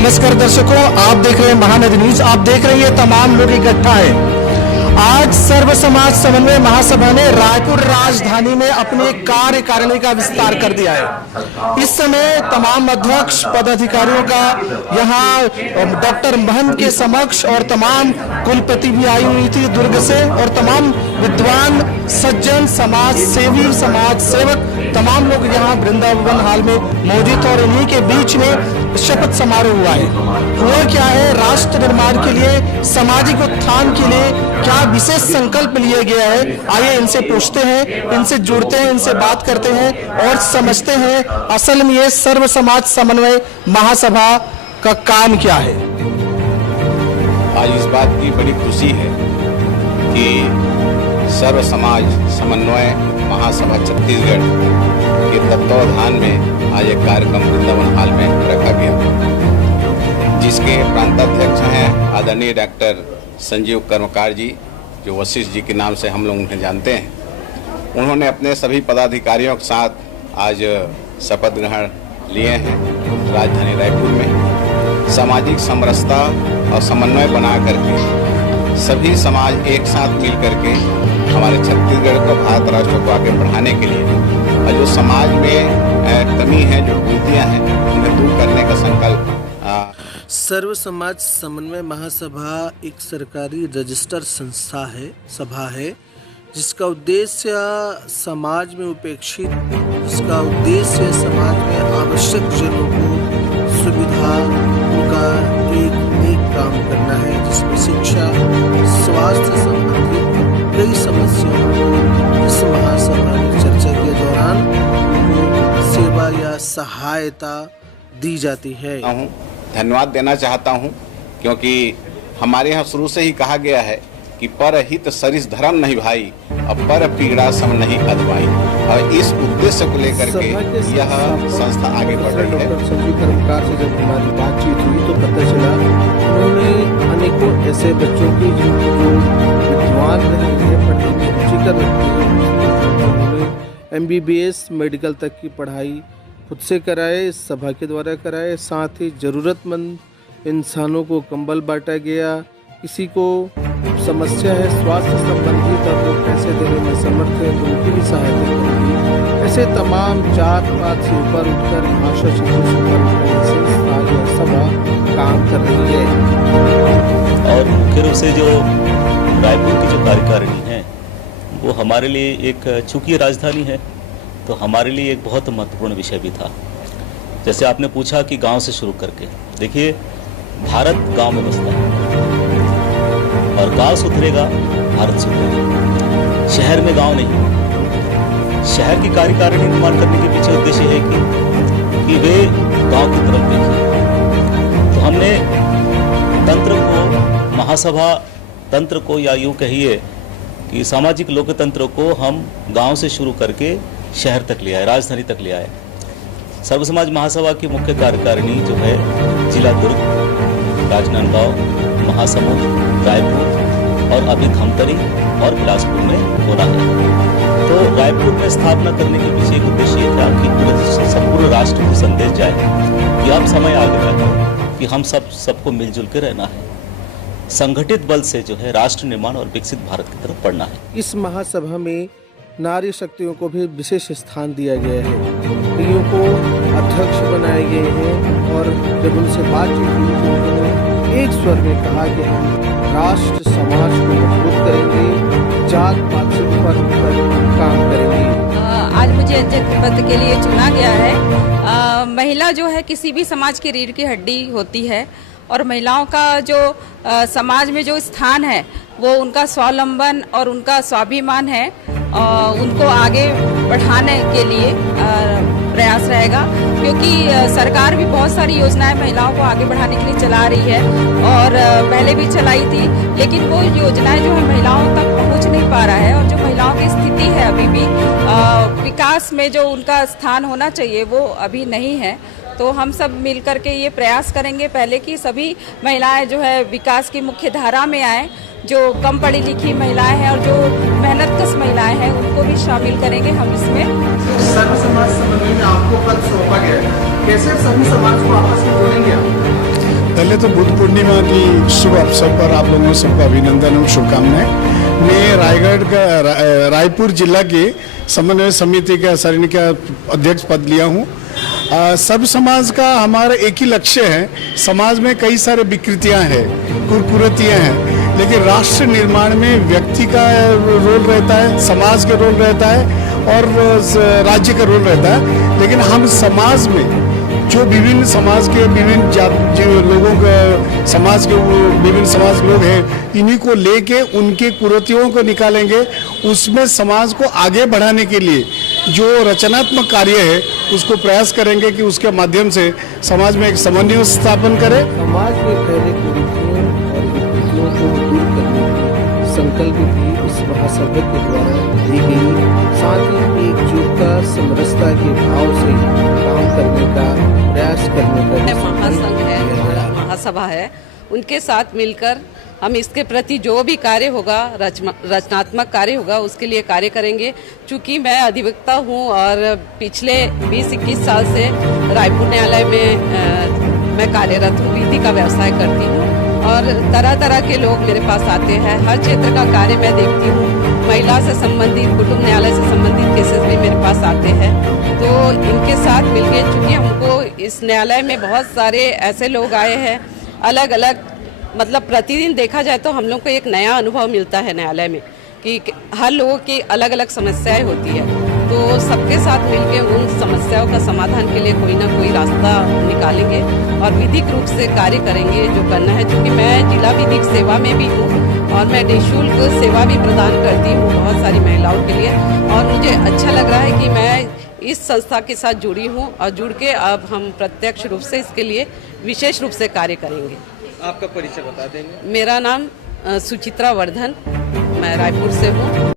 नमस्कार दर्शकों, आप देख रहे हैं महानदी न्यूज। आप देख रहे हैं तमाम लोग इकट्ठा है। आज सर्व समाज समन्वय महासभा ने रायपुर राजधानी में अपने कार्यकारिणी का विस्तार कर दिया है। इस समय तमाम अध्यक्ष पदाधिकारियों का यहाँ डॉक्टर महंत के समक्ष और तमाम कुलपति भी आई हुई थी दुर्ग से, और तमाम विद्वान सज्जन समाज सेवी समाज सेवक तमाम लोग यहाँ वृंदावन हाल में मौजूद, और इन्हीं के बीच में शपथ समारोह हुआ है। हुआ क्या है, राष्ट्र निर्माण के लिए, सामाजिक उत्थान के लिए क्या विशेष संकल्प लिया गया है, आइए इनसे पूछते हैं, इनसे जुड़ते हैं, इनसे बात करते हैं और समझते हैं असल में ये सर्व समाज समन्वय महासभा का काम क्या है। आज इस बात की बड़ी खुशी है कि सर्व समाज समन्वय महासभा छत्तीसगढ़ के तत्वावधान में आज एक कार्यक्रम वृंदावन हाल में रखा गया, जिसके प्रांताध्यक्ष हैं आदरणीय डॉक्टर संजीव कर्मकार जी, जो वशिष्ठ जी के नाम से हम लोग उन्हें जानते हैं। उन्होंने अपने सभी पदाधिकारियों के साथ आज शपथ ग्रहण लिए हैं राजधानी रायपुर में। सामाजिक समरसता और समन्वय बना करके सभी समाज एक साथ मिल करके हमारे छत्तीसगढ़ को, भारत राष्ट्र को आगे बढ़ाने के लिए, और जो समाज में कमी है, जो कुरीतियाँ हैं, उन्हें दूर करने का संकल्प। सर्व समाज समन्वय महासभा एक सरकारी रजिस्टर संस्था है, सभा है, जिसका उद्देश्य समाज में उपेक्षित, जिसका उद्देश्य समाज में आवश्यक जनों को सुविधा, उनका एक नेक काम करना है, जिसमें शिक्षा, स्वास्थ्य संबंधित कई समस्याओं को इस महासभा में चर्चा के दौरान सेवा या सहायता दी जाती है। धन्यवाद देना चाहता हूं, क्योंकि हमारे यहाँ शुरू से ही कहा गया है कि पर हित सरिस धर्म नहीं भाई, और पर पीड़ा सम नहीं अदवाई, और इस उद्देश्य को लेकर के यह संस्था आगे बढ़ रही है। डॉक्टर संजीव कर्मकार से जब हमारी बातचीत हुई तो पता चला उन्होंने अनेकों ऐसे बच्चों की जो विद्वान रहे हैं, पढ़ने में रुचि कर रखी है, उन्होंने MBBS मेडिकल तक की पढ़ाई खुद से कराए, इस सभा के द्वारा कराए। साथ ही ज़रूरतमंद इंसानों को कंबल बांटा गया, किसी को समस्या है स्वास्थ्य संबंधी तो वो पैसे देने में समर्थ है तो उनकी भी सहायता करेगी। ऐसे तमाम जात पात से ऊपर उठकर, भाषा क्षेत्र से ऊपर उठकर संस्था या सभा काम कर रही है। और मुख्य रूप से जो रायपुर की जो कार्यकारिणी है वो हमारे लिए एक, चूँकि राजधानी है तो हमारे लिए एक बहुत महत्वपूर्ण विषय भी था। जैसे आपने पूछा कि गांव से शुरू करके, देखिए भारत गांव में बसता है और गांव सुधरेगा भारत सुधरेगा। शहर में गांव नहीं। शहर की कार्यकारिणी निर्माण करने के पीछे उद्देश्य है कि वे गांव की तरफ देखें। तो हमने तंत्र को, महासभा तंत्र को, या यूँ कहिए कि सामाजिक लोकतंत्र को हम गांव से शुरू करके शहर तक ले आए, राजधानी तक ले आए। सर्व समाज महासभा की मुख्य कार्यकारिणी जो है जिला दुर्ग, राजनांदगांव, महासमुंद, रायपुर और अभी धमतरी और बिलासपुर में होना है। तो रायपुर में स्थापना करने के पीछे एक उद्देश्य ये था कि पूरे राष्ट्र को संदेश जाए कि अब समय आ गया है कि हम सबको मिलजुल के रहना है, संगठित बल से जो है राष्ट्र निर्माण और विकसित भारत की तरफ बढ़ना है। इस महासभा में नारी शक्तियों को भी विशेष स्थान दिया गया है। स्त्रियों को अध्यक्ष बनाए गए हैं, और जब उनसे बातचीत हुई तो उन्होंने एक स्वर में कहा कि हम राष्ट्र समाज को मजबूत करेंगे, जात पात से ऊपर काम करेंगे। आज मुझे अध्यक्ष पद के लिए चुना गया है। महिला जो है किसी भी समाज की रीढ़ की हड्डी होती है, और महिलाओं का जो समाज में जो स्थान है वो उनका स्वावलंबन और उनका स्वाभिमान है, उनको आगे बढ़ाने के लिए प्रयास रहेगा, क्योंकि सरकार भी बहुत सारी योजनाएं महिलाओं को आगे बढ़ाने के लिए चला रही है, और पहले भी चलाई थी, लेकिन वो योजनाएं जो है महिलाओं तक पहुंच नहीं पा रहा है, और जो महिलाओं की स्थिति है अभी भी विकास में जो उनका स्थान होना चाहिए वो अभी नहीं है। तो हम सब मिलकर के ये प्रयास करेंगे पहले कि सभी महिलाएं जो है विकास की मुख्य धारा में आए, जो कम पढ़ी लिखी महिलाएं हैं और जो मेहनतकश महिलाएं हैं उनको भी शामिल करेंगे हम इसमें। सर्व समाज समन्वय में आपको पद सौंपा गया है, कैसे सभी समाज को आपस में जोड़ेंगे आप? पहले तो बुद्ध पूर्णिमा की शुभ अवसर पर आप लोगों सबको अभिनंदन और शुभकामनाएं। मैं रायपुर जिला के समन्वय समिति का सरिणी का अध्यक्ष पद लिया हूँ। सर्व समाज का हमारा एक ही लक्ष्य है। समाज में कई सारे विकृतियां हैं, कुरीतियां हैं, लेकिन राष्ट्र निर्माण में व्यक्ति का रोल रहता है, समाज का रोल रहता है और राज्य का रोल रहता है। लेकिन हम समाज में जो विभिन्न समाज के विभिन्न जो लोगों का समाज के विभिन्न समाज लोग हैं, इन्हीं को लेके उनके कुरीतियों को निकालेंगे। उसमें समाज को आगे बढ़ाने के लिए जो रचनात्मक कार्य है उसको प्रयास करेंगे कि उसके माध्यम से समाज में एक समन्वय स्थापन करें। समाज में फैले कुरीतियों और विकृतियों को दूर करने की संकल्प भी इस महासभा के द्वारा ली गई। साथ ही एकजुटता समरसता के भाव से काम करने का प्रयास करने का महासंघ है, महासभा है, उनके साथ मिलकर हम इसके प्रति जो भी कार्य होगा, रचनात्मक कार्य होगा, उसके लिए कार्य करेंगे। चूँकि मैं अधिवक्ता हूँ और पिछले 20-21 साल से रायपुर न्यायालय में मैं कार्यरत हूँ, विधि का व्यवसाय करती हूँ और तरह तरह के लोग मेरे पास आते हैं। हर क्षेत्र का कार्य मैं देखती हूँ। महिला से संबंधित, कुटुंब न्यायालय से संबंधित केसेस भी मेरे पास आते हैं। तो इनके साथ मिलकर, चूँकि हमको इस न्यायालय में बहुत सारे ऐसे लोग आए हैं, अलग अलग मतलब प्रतिदिन देखा जाए तो हम लोग को एक नया अनुभव मिलता है न्यायालय में कि हर लोगों की अलग अलग समस्याएं होती है। तो सबके साथ मिलके उन समस्याओं का समाधान के लिए कोई ना कोई रास्ता निकालेंगे और विधिक रूप से कार्य करेंगे जो करना है। क्योंकि मैं जिला विधिक सेवा में भी हूँ और मैं निःशुल्क सेवा भी प्रदान करती हूँ बहुत सारी महिलाओं के लिए। और मुझे अच्छा लग रहा है कि मैं इस संस्था के साथ जुड़ी हूँ और जुड़ के अब हम प्रत्यक्ष रूप से इसके लिए विशेष रूप से कार्य करेंगे। आपका परिचय बता देंगे? मेरा नाम सुचित्रा वर्धन, मैं रायपुर से हूँ।